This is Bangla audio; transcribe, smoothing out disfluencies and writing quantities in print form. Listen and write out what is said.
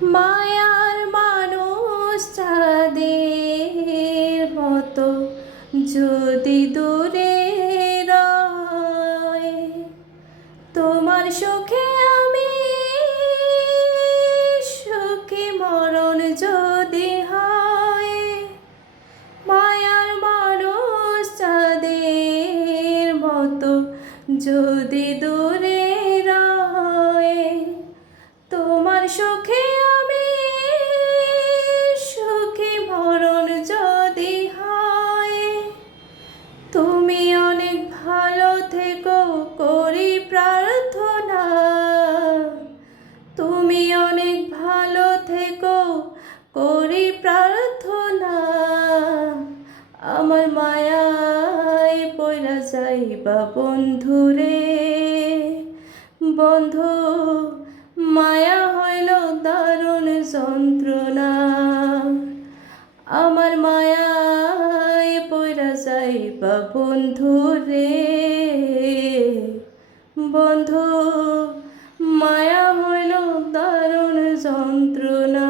মায়ার মানুষ চাঁদের মতো যদি দূরে রয়, তোমার সুখে আমি সুখী, মরণ যদি হয়। মায়ার মানুষ চাঁদের মতো যদি দূরে রয়, তোমার সুখে আমি সুখী, মরণ যদি হয়। তুমি অনেক ভালো থেকো করি প্রার্থনা, তুমি অনেক ভালো থেকো করি প্রার্থনা। আমার মায়ায় পইরা যাইবা বন্ধুরে, বন্ধু মায়া হইল দারুণ যন্ত্রণা। আমার মায়ায় পইরা যাইবা বন্ধুরে, বন্ধু মায়া হইল দারুণ যন্ত্রণা।